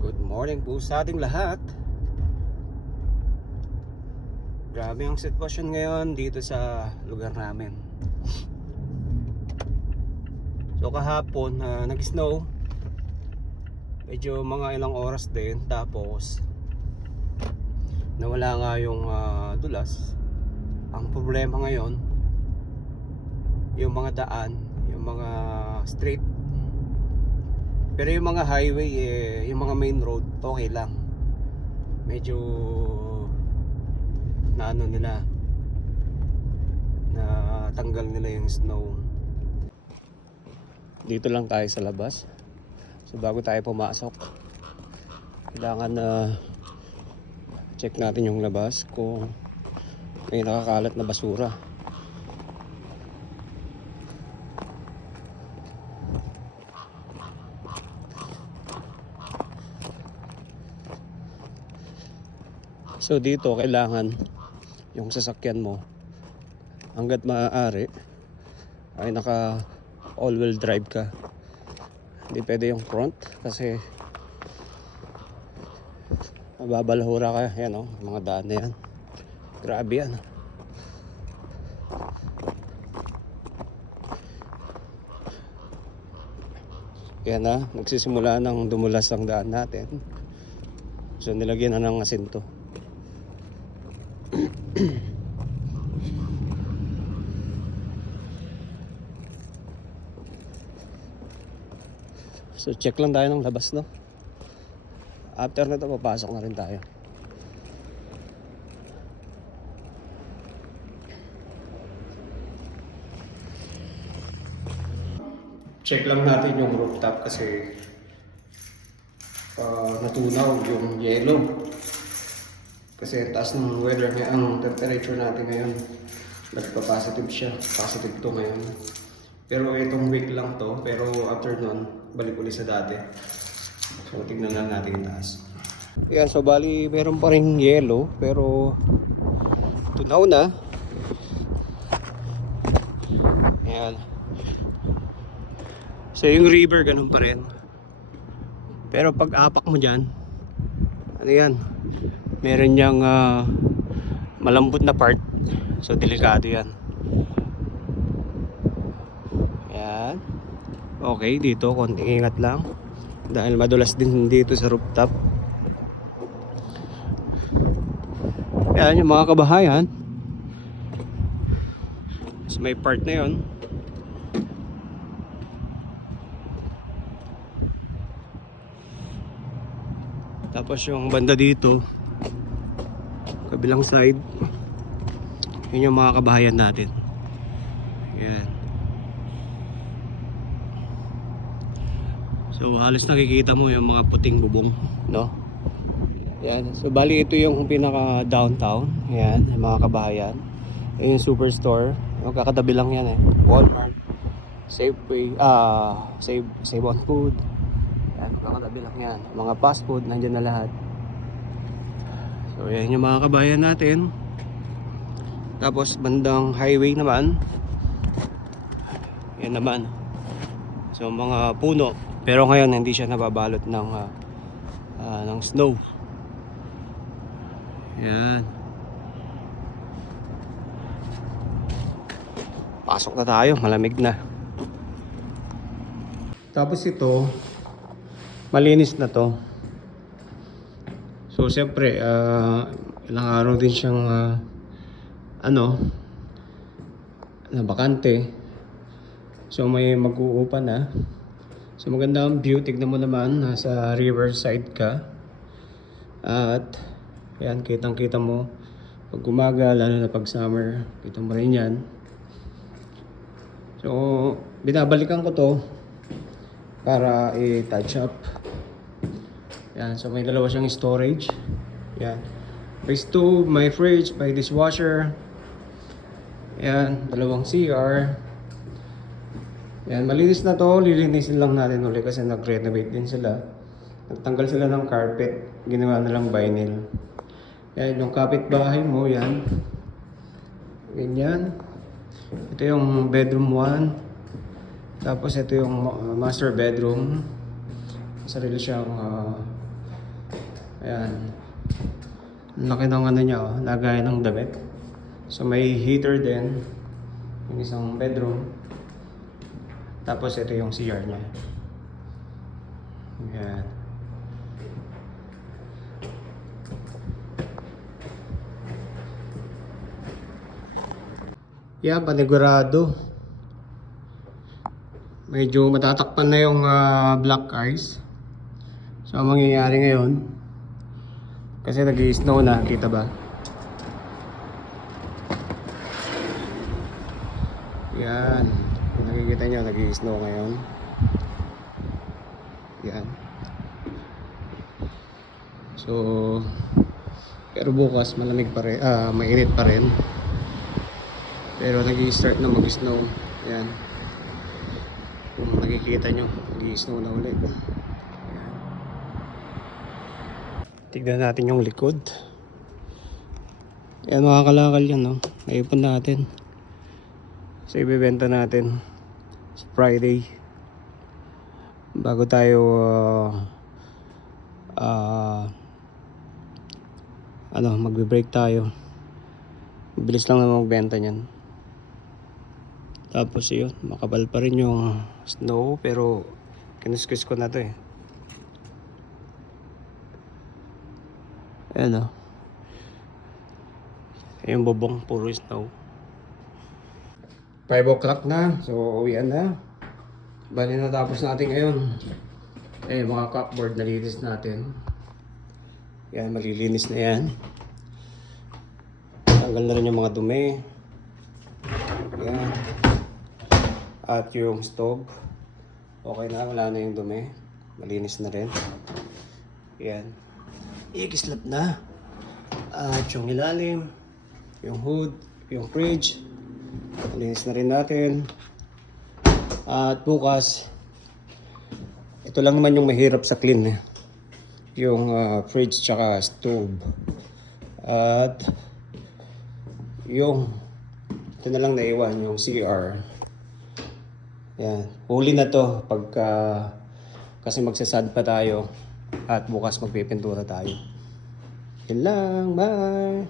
Good morning po sa ating lahat. Grabe ang sitwasyon ngayon dito sa lugar namin. So kahapon nag-snow. Medyo mga ilang oras din. Tapos nawala nga yung dulas. Ang problema ngayon, yung mga daan, yung mga street. Pero yung mga highway, yung mga main road, okay lang. Medyo na ano nila, na tanggal nila yung snow. Dito lang tayo sa labas. So bago tayo pumasok, kailangan na check natin yung labas kung may nakakalat na basura. So dito kailangan yung sasakyan mo hanggat maaari ay naka all-wheel drive ka. Hindi pwede yung front kasi mababalahura ka. Yan mga daan na yan. Grabe yan. Yan nagsisimula ng dumulas ang daan natin. So nilagyan na ng asinto. So check lang tayo ng labas, no? After na ito, papasok na rin tayo. Check lang natin yung rooftop kasi natunaw yung yellow. Kasi taas ng weather niya, ang temperature natin ngayon nagpa-positive siya. Positive to ngayon. Pero itong week lang to. Pero after nun, balik ulit sa dati. So tignan lang natin yung taas. Yan, so bali meron pa rin yellow. Pero tunaw na. Yan. So yung river ganun pa rin. Pero pag apak mo dyan, ano yan, meron niyang malambot na part. So delikado yan. Yan. Okay, dito konting ingat lang dahil madulas din dito sa rooftop. Yan yung mga kabahayan. So may part na yon. Tapos yung banda dito, kabilang side, yun yung mga kabahayan natin. Yan. So halos nakikita mo yung mga puting bubong, no? Yan. So bali ito yung pinaka downtown. Yan, yung mga kabahayan. Yung superstore, yung kakatabi lang yan Walmart, Safeway, Save on Food. Yan, kakatabi lang yan. Mga fast food, nandyan na lahat. So yan yung mga kabahayan natin. Tapos bandang highway naman, yan naman. So mga puno. Pero ngayon hindi siya nababalot ng snow. Yan. Pasok na tayo, malamig na. Tapos ito, malinis na to. So siyempre ilang araw din siyang na bakante. So may mag-uupa na. So maganda ang view, tignan mo naman, nasa riverside ka. At yan, kitang kita mo pag umaga, lalo na pag summer, kita mo rin yan. So binabalikan ko to para i-touch up. Yan, so may dalawa siyang storage. Yan, may stove, may fridge, may dishwasher. Yan, dalawang CR. Yan, malinis na to. Lilinisin lang natin ulit kasi nag-renovate din sila. Nagtanggal sila ng carpet, ginawa nilang vinyl. Yan, yung kapitbahay mo, yan. Ganyan. Ito yung bedroom 1. Tapos ito yung master bedroom. Sarili siyang Ayan. Ang laki ng ano niya, oh. Lagayan ng damit. So may heater din. Yung isang bedroom. Tapos ito yung CR niya. Ayan. Yeah, panigurado. Medyo matatakpan na yung black ice. So ang mangyayari ngayon, kasi nag-i-snow na, kita ba? Yan. Kung nakikita nyo, nag-i-snow ngayon. Yan. So, pero bukas malamig pa rin, mainit pa rin. Pero nag-i-start na mag-snow. Yan. Kung nakikita nyo, nag-i-snow na ulit. Yan. Tignan natin yung likod. Yan, mga kalakal yan, no? Naipon natin. So, ibibenta natin sa Friday. Bago tayo magbe-break tayo. Bilis lang na magbenta niyan. Tapos yun, makapal pa rin yung snow, pero kinuskis ko na to eh. Ayan o. Yung bubong, puro snow. 5 o'clock na, so uwian na. Bali natapos natin ngayon. Mga cupboard nalinis natin. Yan, malilinis na yan. Tanggal na rin yung mga dumi. Yan. At yung stove, okay na, wala na yung dumi. Malinis na rin. Yan. I-kislap na. At yung ilalim, yung hood, yung fridge, malinis na rin natin. At bukas, ito lang naman yung mahirap sa clean. Yung fridge tsaka stove. At yung ito na lang naiwan, yung CR. Yan. Huli na to pagka kasi magsasad pa tayo at bukas magpipintura tayo. Yun lang. Bye!